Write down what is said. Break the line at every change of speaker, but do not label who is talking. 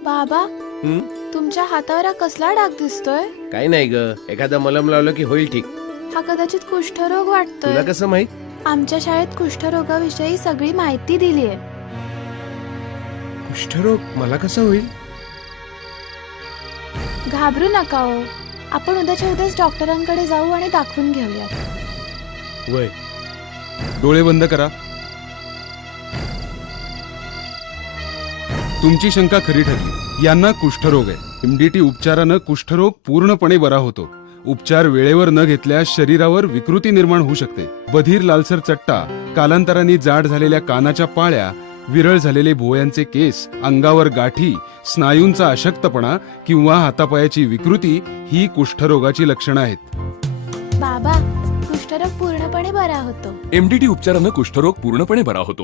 बाबा, तुमच्या हातावर हा कसला डाग दिसतोय?
काही नाही ग, एखादा मलम लावलं की होईल ठीक.
हा कदाचित कुष्ठरोग
तुला
वाटतोय.
कसं माहित?
आमच्या शाळेत कुष्ठरोगाविषयी सगळी माहिती दिली आहे.
कुष्ठरोग मला कसं होईल?
घाबरू नका हो. आपण उद्याच्या उद्याच डॉक्टरांकडे जाऊ आणि दाखवून घेऊया.
वय
डोळे बंद करा. तुमची शंका खरी ठरली. यांना कुष्ठरोग आहे. MDT उपचारानं कुष्ठरोग पूर्णपणे बरा होतो. उपचार वेळेवर न घेतल्यास शरीरावर विकृती निर्माण होऊ शकते. बधीर लालसर चट्टा, कालांतराने जाड झालेल्या कानाच्या पाळ्या, विरळ झालेले भुवयांचे केस, अंगावर गाठी, स्नायूंचा अशक्तपणा किंवा हातापायाची विकृती ही कुष्ठरोगाची लक्षणं आहेत.
बाबा, कुष्ठरोग पूर्णपणे बरा होतो.
MDT उपचारानं कुष्ठरोग पूर्णपणे बरा होतो.